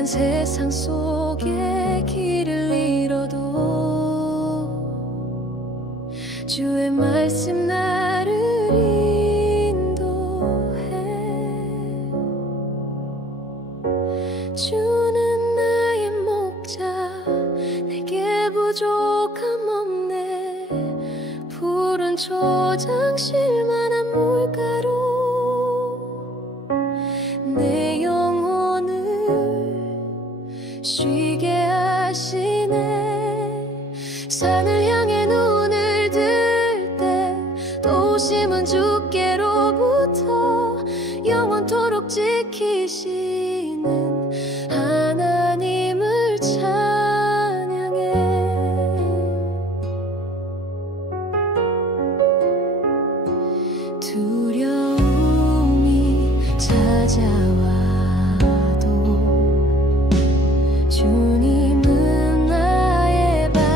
험한 세상 속에 길을 잃어도 주의 말씀 나를 인도해. 주는 나의 목자, 내게 부족함 없네. 푸른 초장 쉴만한 물가로 내 영혼을 쉬게 하시네. 산을 향해 눈을 들 때 도심은 주께로부터 영원토록 지키시는 하나님을 찬양해. 두려움이 찾아와도 주님은 나의 방패.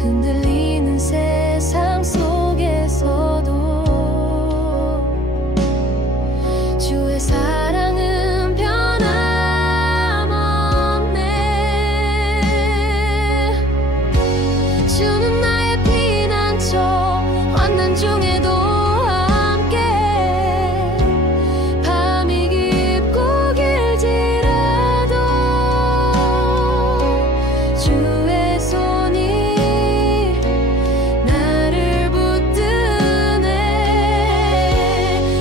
흔들리는 세상 속에서도 주의 사랑은 변함없네. 주는 나의 피난처, 환난 중에도 함께. 밤이 깊고 길지라도 주의 손이 나를 붙드네.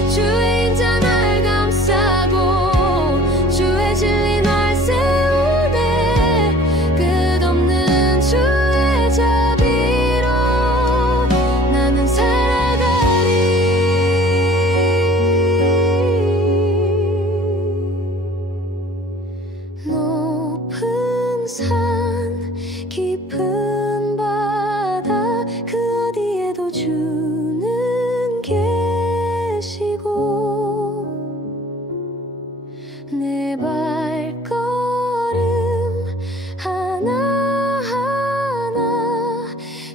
주의 인자 날 감싸고 주의 진리 날 세우네. 끝없는 주의 자비로 나는 살아가리. 높은 산 깊은 바다 그 어디에도 주는 계시고 내 발걸음 하나하나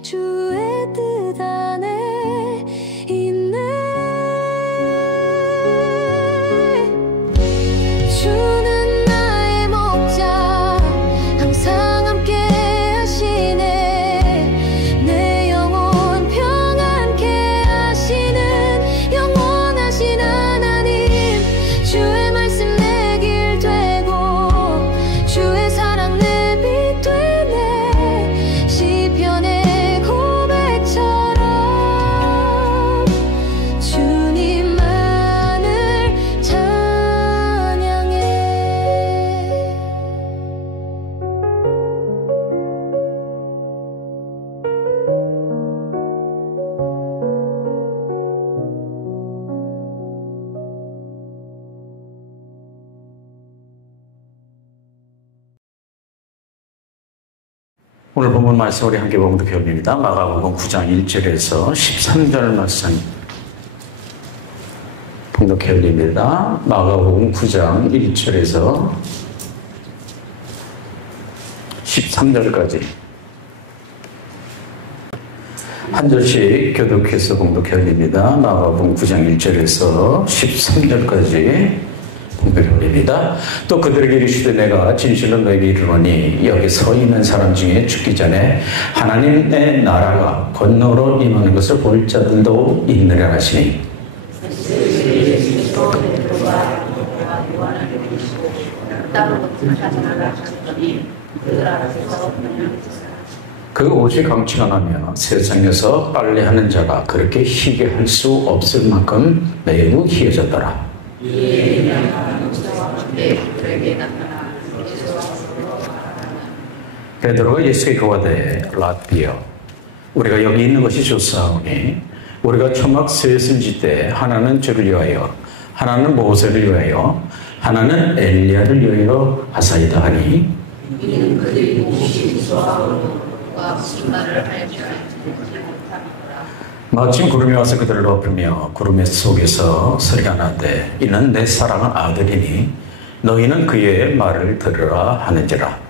주의 뜻 안에 있네. 주는 나의 목자, 항상 함께 하시네. 내 영혼 평안케 하시는 영원하신 하나님. 주의 말씀 내 길 되고 주의 사랑 내 빛 되네. 시편의 고백처럼 주님만을 찬양해. 오늘 본문 말씀 우리 함께 봉독해봅니다. 마가복음 9장 1절에서 13절 말씀 봉독해드립니다. 마가복음 9장 1절에서 13절까지 한 절씩 교독해서 봉독해드립니다. 마가복음 9장 1절에서 13절까지 봉독해드립니다. 또 그들에게 이르시되 내가 진실로 너에게 이르노니 여기 서 있는 사람 중에 죽기 전에 하나님의 나라가 건너로 임하는 것을 볼 자들도 있느라 하시니 그 옷이 강추하며 세상에서 빨래하는 자가 그렇게 희게 할 수 없을 만큼 매우 희해졌더라. 베드로가 예수께 거하되 라비여, 우리가 여기 있는 것이 좋사오니 우리가 초막 셋을 짓되 하나는 주를 위하여, 하나는 모세를 위하여, 하나는 엘리야를 위하여 하사이다 하니 이는 그들이 무엇이 무서워하고 무슨 말을 할 줄 알지 못하니라. 마침 구름이 와서 그들을 덮으며 구름 속에서 소리가 나되 이는 내 사랑하는 아들이니 너희는 그의 말을 들으라 하는지라.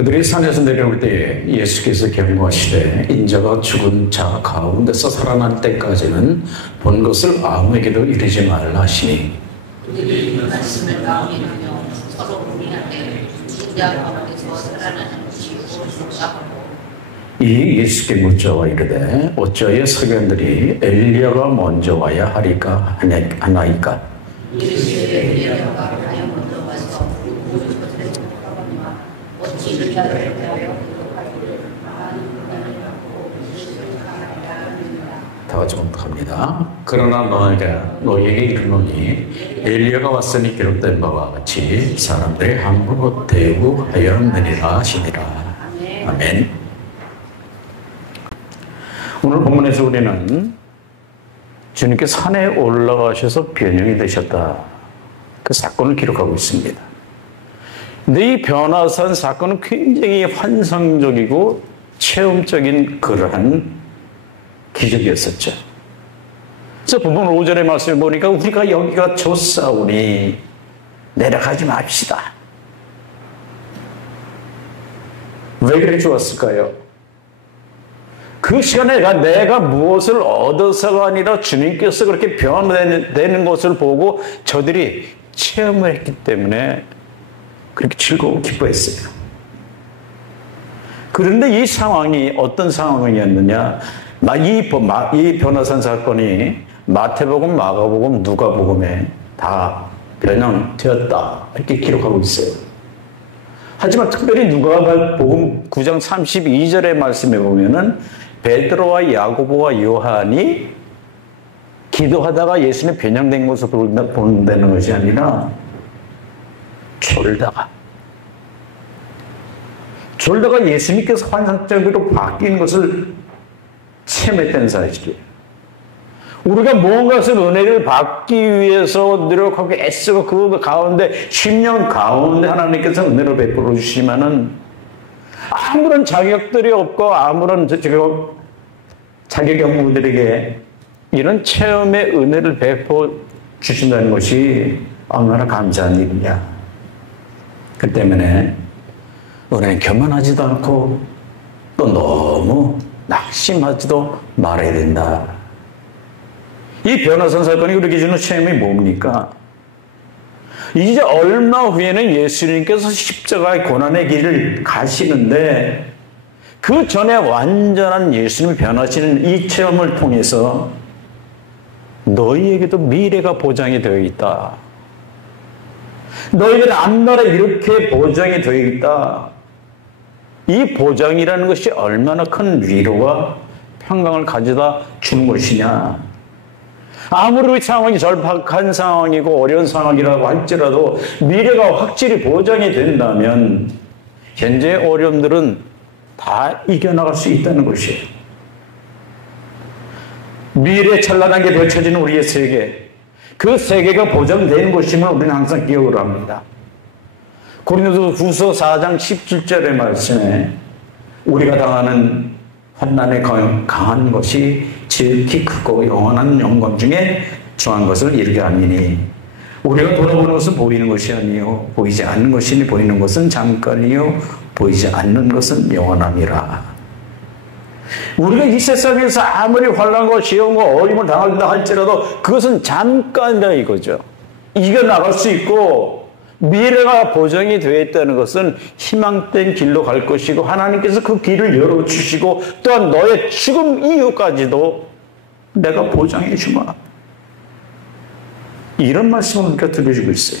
그들이 산에서 내려올 때에 예수께서 경고하시되 인자가 죽은 자 가운데서 살아날 때까지는 본 것을 아무에게도 이르지 말라 하시니 그들이 말씀을 마음에 담여 서로 고민하되 인자 가운데서 살아나는 것이 무엇인가 하고 이 예수께 묻자와 이르되 어찌하여 서기관들이 엘리야가 먼저 와야 하리까 하나이까 예수의 엘리야가 과연 먼저 와서 모든 것을 돌아보니와 어찌 인자를 대하여 그들을 많은 고난을 받고 예수를 강하였느니라. 다 같이 공독합니다. 그러나 너희에게 이르노니 엘리야가 왔으니 기록된 바와 같이 사람들이 함부로 대우하였느니라 하시니라. 아멘. 오늘 본문에서 우리는 주님께 산에 올라가셔서 변형이 되셨다. 그 사건을 기록하고 있습니다. 근데 이 변화산 사건은 굉장히 환상적이고 체험적인 그러한 기적이었었죠. 그래서 본문 5절의 말씀을 보니까 우리가 여기가 좋사오니 내려가지 맙시다. 왜 그래 좋았을까요? 그 시간에 내가 무엇을 얻어서가 아니라 주님께서 그렇게 변화되는 것을 보고 저들이 체험을 했기 때문에 그렇게 즐거워 기뻐했어요. 그런데 이 상황이 어떤 상황이었느냐? 이 변화산 사건이 마태복음, 마가복음, 누가복음에 다 변형되었다 이렇게 기록하고 있어요. 하지만 특별히 누가복음 9장 32절의 말씀에 보면은 베드로와 야고보와 요한이 기도하다가 예수님 변형된 것을 본다는 것이 아니라 졸다가 예수님께서 환상적으로 바뀐 것을 체험했다는 사실이에요. 우리가 무언가를 은혜를 받기 위해서 노력하고 애쓰고 그 가운데 10년 가운데 하나님께서 은혜를 베풀어 주시면은 아무런 자격들이 없고 아무런 자격이 없는 분들에게 이런 체험의 은혜를 베풀어 주신다는 것이 얼마나 감사한 일이냐. 그 때문에 은혜는 교만하지도 않고 또 너무 낙심하지도 말아야 된다. 이 변화산 사건이 우리에게 주는 체험이 뭡니까? 이제 얼마 후에는 예수님께서 십자가의 고난의 길을 가시는데 그 전에 완전한 예수님이 변하시는 이 체험을 통해서 너희에게도 미래가 보장이 되어 있다. 너희들 앞날에 이렇게 보장이 되어 있다. 이 보장이라는 것이 얼마나 큰 위로와 평강을 가져다 주는 것이냐. 아무리 상황이 절박한 상황이고 어려운 상황이라고 할지라도 미래가 확실히 보장이 된다면 현재의 어려움들은 다 이겨나갈 수 있다는 것이에요. 미래 찬란하게 펼쳐지는 우리의 세계, 그 세계가 보장되는 것임을 우리는 항상 기억을 합니다. 고린도후서 4장 17절의 말씀에 우리가 당하는 환난에 강한 것이 지극히 크고 영원한 영광 중에 중한 것을 이르게 하니니 우리가 돌아보는 것은 보이는 것이 아니요 보이지 않는 것이니 보이는 것은 잠깐이요 보이지 않는 것은 영원함이라. 우리가 이 세상에서 아무리 환난과 시험과 어려움을 당한다 할지라도 그것은 잠깐이다 이거죠. 이겨나갈 수 있고 미래가 보장이 되어 있다는 것은 희망된 길로 갈 것이고 하나님께서 그 길을 열어주시고 또한 너의 죽음 이후까지도 내가 보장해 주마. 이런 말씀을 우리가 들려주고 있어요.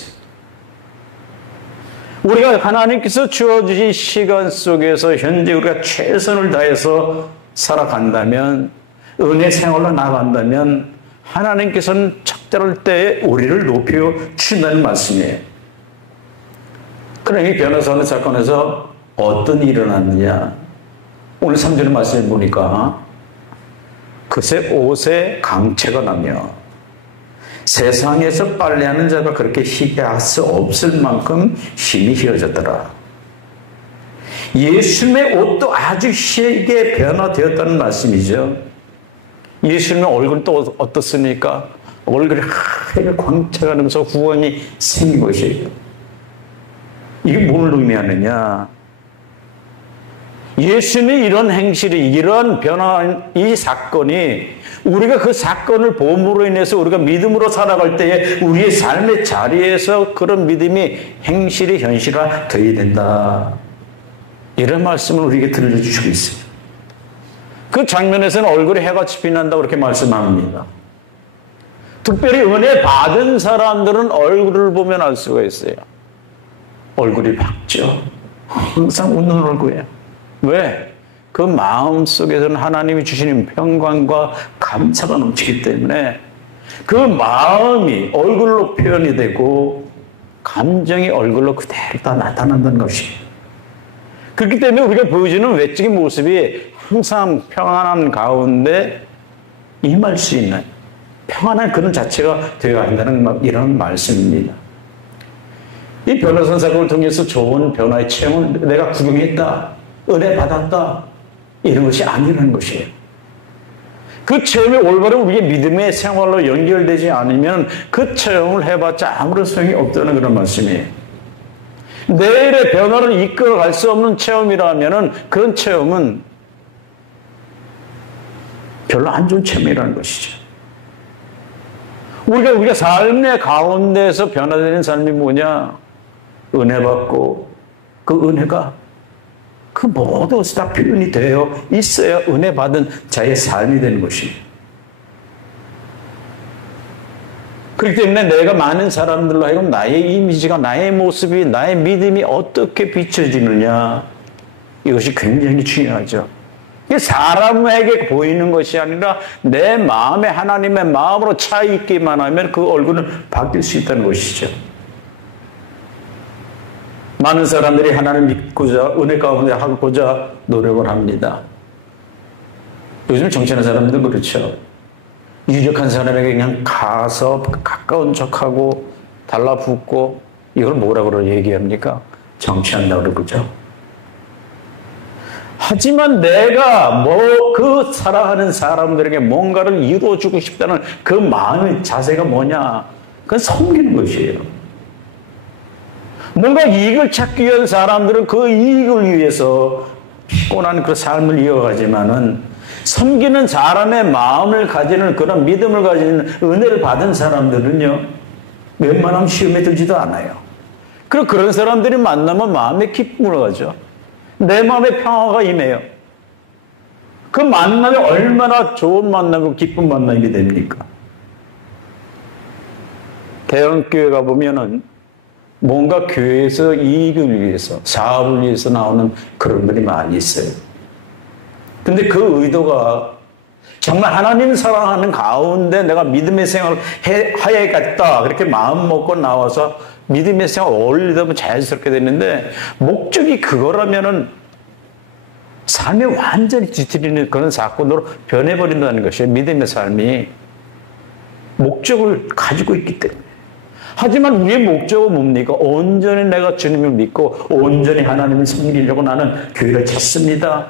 우리가 하나님께서 주어주신 시간 속에서 현재 우리가 최선을 다해서 살아간다면 은혜 생활로 나간다면 하나님께서는 적절할 때에 우리를 높여 주신다는 말씀이에요. 그럼 이 변화산 사건에서 어떤 일이 일어났느냐? 오늘 3절의 말씀을 보니까 그새 옷에 강체가 나며 세상에서 빨래하는 자가 그렇게 희게 할 수 없을 만큼 힘이 휘어졌더라. 예수님의 옷도 아주 희게 변화되었다는 말씀이죠. 예수님의 얼굴도 어떻습니까? 얼굴이 하얗게 광채가 나면서 후원이 생긴 것이에요. 이게 뭘 의미하느냐? 예수님의 이런 행실이, 이런 변화한 이 사건이 우리가 그 사건을 보험으로 인해서 우리가 믿음으로 살아갈 때에 우리의 삶의 자리에서 그런 믿음이 행실이 현실화 되어야 된다. 이런 말씀을 우리에게 들려주시고 있어요. 그 장면에서는 얼굴이 해같이 빛난다고 그렇게 말씀합니다. 특별히 은혜 받은 사람들은 얼굴을 보면 알 수가 있어요. 얼굴이 밝죠. 항상 웃는 얼굴이에요. 왜? 그 마음 속에서는 하나님이 주시는 평강과 감사가 넘치기 때문에 그 마음이 얼굴로 표현이 되고 감정이 얼굴로 그대로 다 나타난다는 것이에요. 그렇기 때문에 우리가 보여주는 외적인 모습이 항상 평안한 가운데 임할 수 있는 평안한 그런 자체가 되어야 한다는 이런 말씀입니다. 이 변화선 사건을 통해서 좋은 변화의 체험을 내가 구경했다, 은혜 받았다, 이런 것이 아니라는 것이에요. 그 체험이 올바른 우리의 믿음의 생활로 연결되지 않으면 그 체험을 해봤자 아무런 소용이 없다는 그런 말씀이에요. 내일의 변화를 이끌어갈 수 없는 체험이라면 그런 체험은 별로 안 좋은 체험이라는 것이죠. 우리가 삶의 가운데서 변화되는 삶이 뭐냐? 은혜 받고 그 은혜가 그 모든 것이 다 표현이 되어 있어야 은혜 받은 자의 삶이 되는 것입니다. 그렇기 때문에 내가 많은 사람들로 하여금 나의 이미지가, 나의 모습이, 나의 믿음이 어떻게 비춰지느냐, 이것이 굉장히 중요하죠. 사람에게 보이는 것이 아니라 내 마음에 하나님의 마음으로 차 있기만 하면 그 얼굴은 바뀔 수 있다는 것이죠. 많은 사람들이 하나님을 믿고자, 은혜 가운데 하고자 노력을 합니다. 요즘 정치하는 사람들 그렇죠. 유력한 사람에게 그냥 가서 가까운 척하고 달라붙고, 이걸 뭐라고 얘기합니까? 정치한다고 그러죠. 하지만 내가 그 사랑하는 사람들에게 뭔가를 이루어주고 싶다는 그 마음의 자세가 뭐냐? 그건 섬기는 것이에요. 뭔가 이익을 찾기 위한 사람들은 그 이익을 위해서 피곤한 그 삶을 이어가지만은 섬기는 사람의 마음을 가지는 그런 믿음을 가지는 은혜를 받은 사람들은요, 웬만하면 시험에 들지도 않아요. 그리고 그런 사람들이 만나면 마음에 기쁨을 가져. 내 마음에 평화가 임해요. 그 만남이 얼마나 좋은 만남이고 기쁜 만남이 됩니까? 대형교회 가보면은 뭔가 교회에서 이익을 위해서, 사업을 위해서 나오는 그런 분이 많이 있어요. 근데 그 의도가 정말 하나님을 사랑하는 가운데 내가 믿음의 생활을 해야겠다, 그렇게 마음 먹고 나와서 믿음의 생활을 어울리다 보면 자연스럽게 되는데, 목적이 그거라면은 삶이 완전히 뒤틀리는 그런 사건으로 변해버린다는 것이에요. 믿음의 삶이 목적을 가지고 있기 때문에. 하지만 우리의 목적은 뭡니까? 온전히 내가 주님을 믿고 온전히 하나님을 섬기려고 나는 교회를 찾습니다.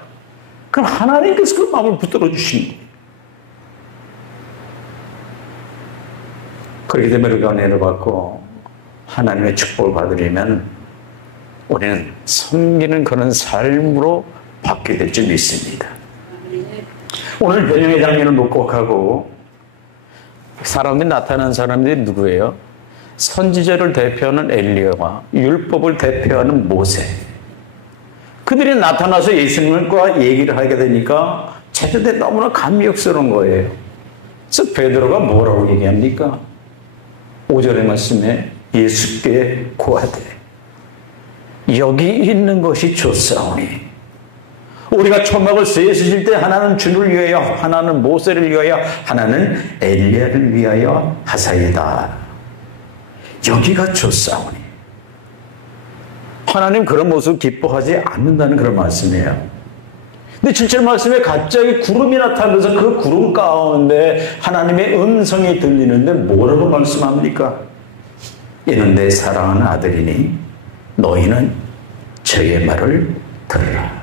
그럼 하나님께서 그 마음을 붙들어 주신 거예요. 그렇기 때문에 우리가 은혜를 받고 하나님의 축복을 받으려면 우리는 섬기는 그런 삶으로 바뀌게 될 줄 믿습니다. 오늘 변형의 장면을 묵곡하고 사람들이 나타난 사람들이 누구예요? 선지자를 대표하는 엘리야와 율법을 대표하는 모세. 그들이 나타나서 예수님과 얘기를 하게 되니까 제자들이 너무나 감격스러운 거예요. 그래서 베드로가 뭐라고 얘기합니까? 5절의 말씀에 예수께 고하되 여기 있는 것이 좋사오니, 우리가 초막을 쇠으실 때 하나는 주를 위하여, 하나는 모세를 위하여, 하나는 엘리야를 위하여 하사이다. 여기가 좋사오니. 하나님 그런 모습을 기뻐하지 않는다는 그런 말씀이에요. 근데 7절 말씀에 갑자기 구름이 나타나면서 그 구름 가운데 하나님의 음성이 들리는데 뭐라고 말씀합니까? 이는 내 사랑하는 아들이니 너희는 저의 말을 들으라.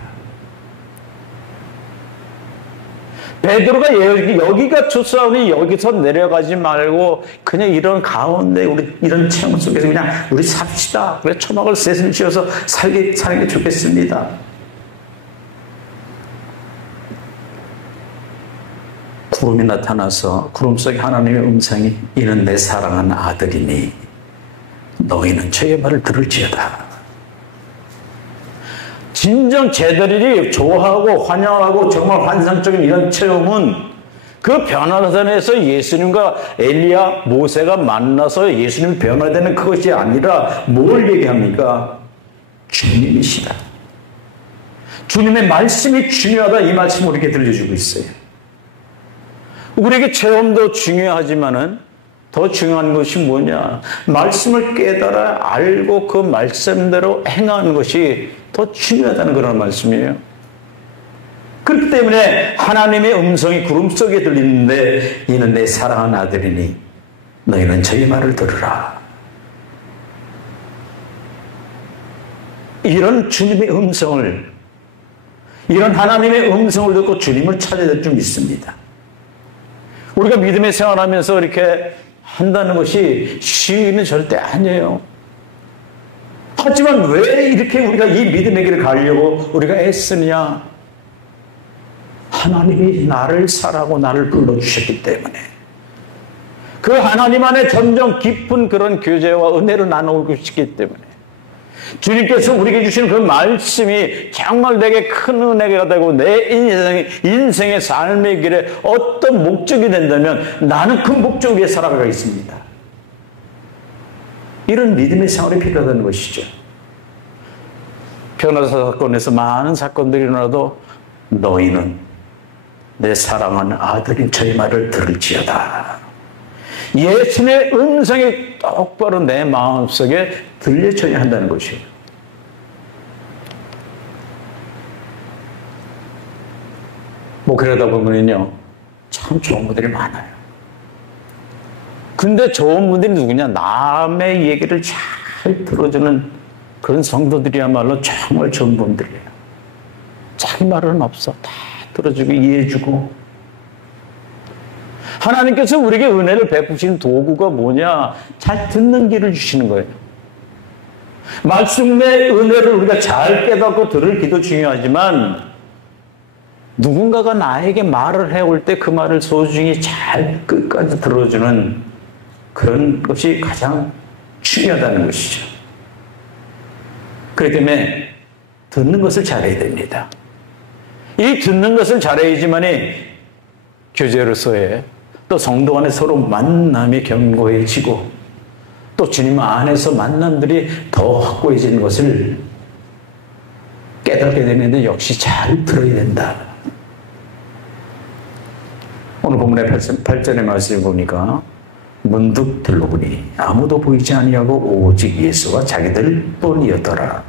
베드로가 여기가 좋사오니 여기서 내려가지 말고 그냥 이런 가운데 우리 이런 체험 속에서 그냥 우리 삽시다. 그래 초막을 셋을 지어서 살는 게 좋겠습니다. 구름이 나타나서 구름 속에 하나님의 음성이 이는 내 사랑하는 아들이니 너희는 저의 말을 들을지어다. 진정 제자들이 좋아하고 환영하고 정말 환상적인 이런 체험은 그 변화산에서 예수님과 엘리야, 모세가 만나서 예수님이 변화되는 그것이 아니라 뭘 얘기합니까? 주님이시다. 주님의 말씀이 중요하다, 이 말씀을 우리에게 들려주고 있어요. 우리에게 체험도 중요하지만은 더 중요한 것이 뭐냐? 말씀을 깨달아 알고 그 말씀대로 행하는 것이 더 중요하다는 그런 말씀이에요. 그렇기 때문에 하나님의 음성이 구름 속에 들리는데 이는 내 사랑하는 아들이니 너희는 저의 말을 들으라. 이런 주님의 음성을, 이런 하나님의 음성을 듣고 주님을 찾아야 될 줄 믿습니다. 우리가 믿음의 생활하면서 이렇게 한다는 것이 쉬운 일은 절대 아니에요. 하지만 왜 이렇게 우리가 이 믿음의 길을 가려고 우리가 애쓰느냐? 하나님이 나를 사랑하고 나를 불러주셨기 때문에, 그 하나님 안에 점점 깊은 그런 교제와 은혜를 나누고 싶기 때문에, 주님께서 우리에게 주시는 그 말씀이 정말 내게 큰 은혜가 되고 내 인생의 삶의 길에 어떤 목적이 된다면 나는 그 목적 위에 살아가고 있습니다. 이런 믿음의 생활이 필요하다는 것이죠. 변호사 사건에서 많은 사건들이 일어나도 너희는 내 사랑하는 아들인 저의 말을 들을지어다. 예수님의 음성이 똑바로 내 마음속에 들려져야 한다는 것이에요. 뭐 그러다 보면요 참 좋은 분들이 많아요. 근데 좋은 분들이 누구냐? 남의 얘기를 잘 들어주는 그런 성도들이야말로 정말 좋은 분들이에요. 자기 말은 없어. 다 들어주고 이해해주고. 하나님께서 우리에게 은혜를 베푸신 도구가 뭐냐? 잘 듣는 길을 주시는 거예요. 말씀의 은혜를 우리가 잘 깨닫고 들을 기도 중요하지만 누군가가 나에게 말을 해올 때 그 말을 소중히 잘 끝까지 들어주는 그런 것이 가장 중요하다는 것이죠. 그렇기 때문에 듣는 것을 잘해야 됩니다. 이 듣는 것을 잘해야지만이 교제로서의 또 성도 간에 서로 만남이 견고해지고 또 주님 안에서 만남들이 더 확고해지는 것을 깨닫게 되는데 역시 잘 들어야 된다. 오늘 본문의 8절의 말씀을 보니까 문득 들러보니 아무도 보이지 아니하고 오직 예수와 자기들 뿐이었더라.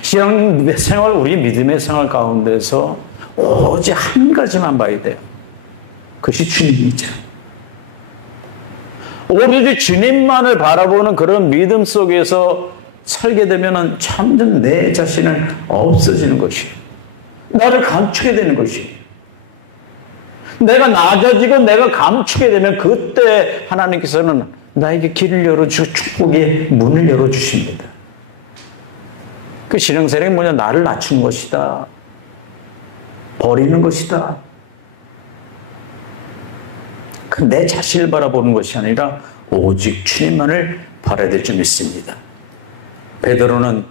신앙생활, 우리 믿음의 생활 가운데서 오직 한 가지만 봐야 돼요. 그것이 주님이죠. 오로지 주님만을 바라보는 그런 믿음 속에서 살게 되면 점점 내 자신은 없어지는 것이에요. 나를 감추게 되는 것이에요. 내가 낮아지고 내가 감추게 되면 그때 하나님께서는 나에게 길을 열어주고 축복의 문을 열어주십니다. 그 신앙생활이 뭐냐? 나를 낮추는 것이다. 버리는 것이다. 내 자신을 바라보는 것이 아니라 오직 주님만을 바라야 될 줄 믿습니다. 베드로는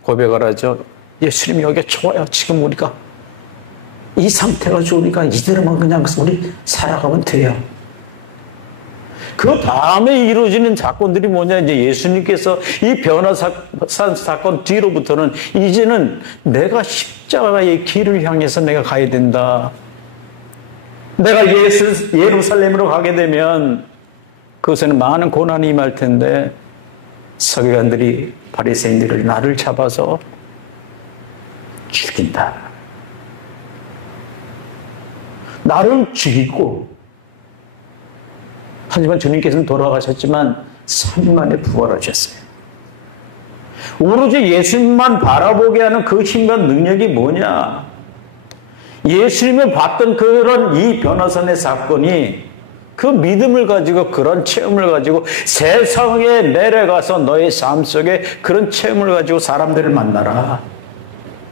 고백을 하죠. 예수님 여기가 좋아요. 지금 우리가 이 상태가 좋으니까 이대로만 그냥 우리 살아가면 돼요. 그 다음에 이루어지는 사건들이 뭐냐? 이제 예수님께서 이 변화산 사건 뒤로부터는 이제는 내가 십자가의 길을 향해서 내가 가야 된다. 내가 예루살렘으로 가게 되면 그것에는 많은 고난이 임할 텐데 서기관들이 바리새인들이 나를 잡아서 죽인다. 나를 죽이고 하지만 주님께서는 돌아가셨지만 3일 만에 부활하셨어요. 오로지 예수님만 바라보게 하는 그 힘과 능력이 뭐냐? 예수님을 봤던 그런 이 변화산의 사건이 그 믿음을 가지고 그런 체험을 가지고 세상에 내려가서 너의 삶 속에 그런 체험을 가지고 사람들을 만나라.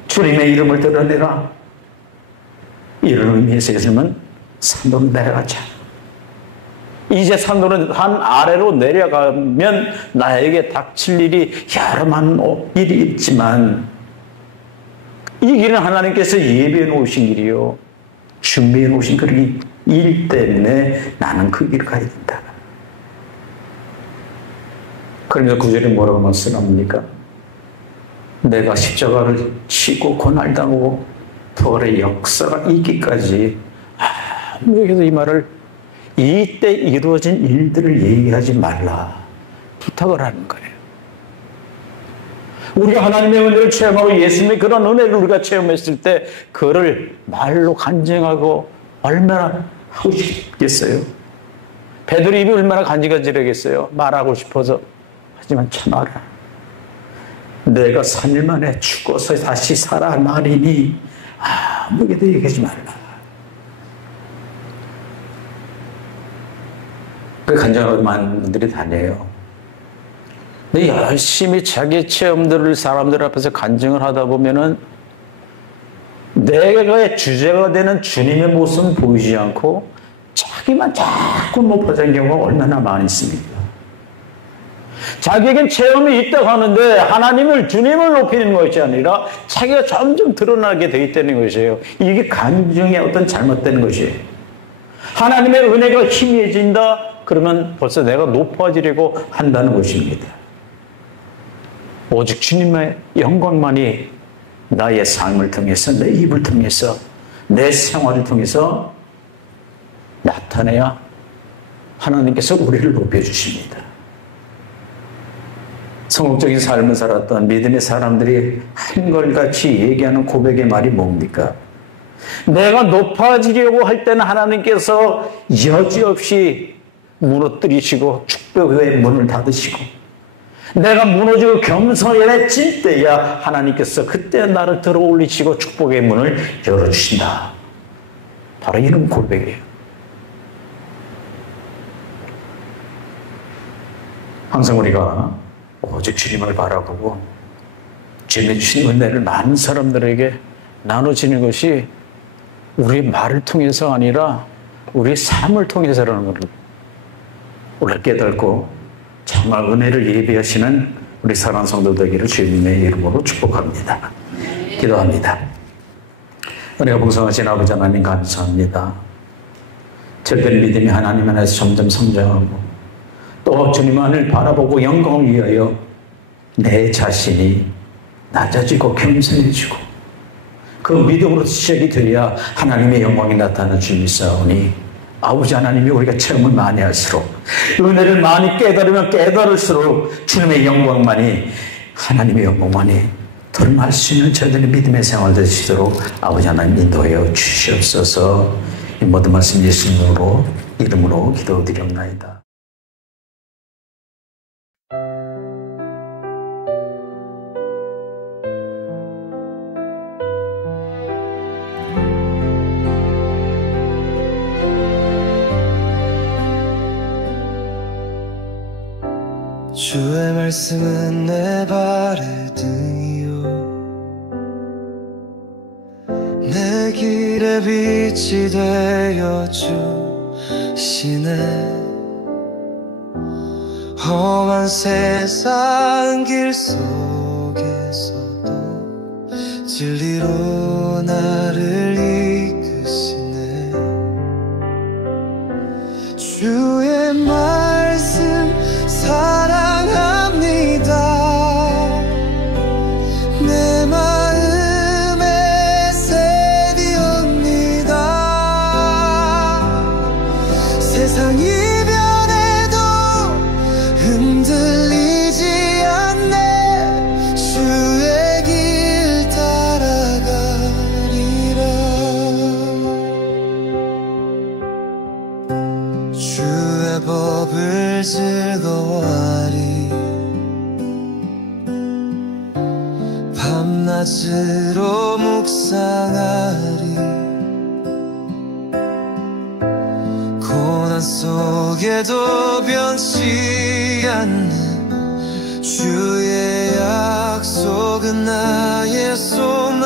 주님의 이름을 드러내라. 이런 의미에서 예수님은 산으로 내려가자. 이제 산으로 아래로 내려가면 나에게 닥칠 일이 여러 많은 일이 있지만 이 길은 하나님께서 예비해 놓으신 길이요, 준비해 놓으신 그런 일 때문에 나는 그 길을 가야 된다. 그러면서 구절에 뭐라고 말씀합니까? 내가 십자가를 치고 고난당하고 부활의 역사가 있기까지 아무에게도 이 말을, 이때 이루어진 일들을 얘기하지 말라 부탁을 하는 거예요. 우리가 하나님의 은혜를 체험하고 예수님의 그런 은혜를 우리가 체험했을 때 그를 말로 간증하고 얼마나 하고 싶겠어요? 베드로 입이 얼마나 간질간질하겠어요? 말하고 싶어서. 하지만 참아라. 내가 3일 만에 죽어서 다시 살아나리니 아무에게도 얘기하지 말라. 그 간증하는 많은 분들이 다녀요. 근데 열심히 자기 체험들을 사람들 앞에서 간증을 하다 보면은 내가의 주제가 되는 주님의 모습은 보이지 않고 자기만 자꾸 높아지는 경우가 얼마나 많이 있습니까? 자기에겐 체험이 있다고 하는데 하나님을, 주님을 높이는 것이 아니라 자기가 점점 드러나게 돼 있다는 것이에요. 이게 간증의 어떤 잘못된 것이에요. 하나님의 은혜가 희미해진다 그러면 벌써 내가 높아지려고 한다는 것입니다. 오직 주님의 영광만이 나의 삶을 통해서, 내 입을 통해서, 내 생활을 통해서 나타내야 하나님께서 우리를 높여주십니다. 성공적인 삶을 살았던 믿음의 사람들이 한결같이 얘기하는 고백의 말이 뭡니까? 내가 높아지려고 할 때는 하나님께서 여지없이 무너뜨리시고 축복의 문을 닫으시고, 내가 무너지고 겸손해질 때야 하나님께서 그때 나를 들어 올리시고 축복의 문을 열어주신다. 바로 이런 고백이에요. 항상 우리가 오직 주님을 바라보고 주님의 주신 은혜를 많은 사람들에게 나눠지는 것이 우리 말을 통해서 아니라 우리 삶을 통해서라는 것을 우리가 깨닫고 정말 은혜를 예비하시는 우리 사랑하는 성도 되기를 주님의 이름으로 축복합니다. 기도합니다. 은혜가 풍성하신 아버지 하나님 감사합니다. 특별히 믿음이 하나님 안에서 점점 성장하고 또 주님만을 바라보고 영광을 위하여 내 자신이 낮아지고 겸손해지고 그 믿음으로 시작이 되어야 하나님의 영광이 나타나 주님이사오니 아버지 하나님이 우리가 체험을 많이 할수록 은혜를 많이 깨달으면 깨달을수록 주님의 영광만이, 하나님의 영광만이 드러날 수 있는 저희들의 믿음의 생활 되시도록 아버지 하나님 인도하여 주시옵소서. 이 모든 말씀 예수님으로 이름으로 기도드리옵나이다. 주의 말씀은 내 발의 등이요 내 길에 빛이 되어 주시네. 험한 세상 길 속에서도 진리로 나를 이끄시네. 주의 말씀 사랑합니다. 내 마음에 새디옵니다. 세상이 변해도 흔들리지 않네. 주의 길 따라가리라. 주의 법을 즐거워하리. 밤낮으로 묵상하리. 고난 속에도 변치 않는 주의 약속은 나의 소망.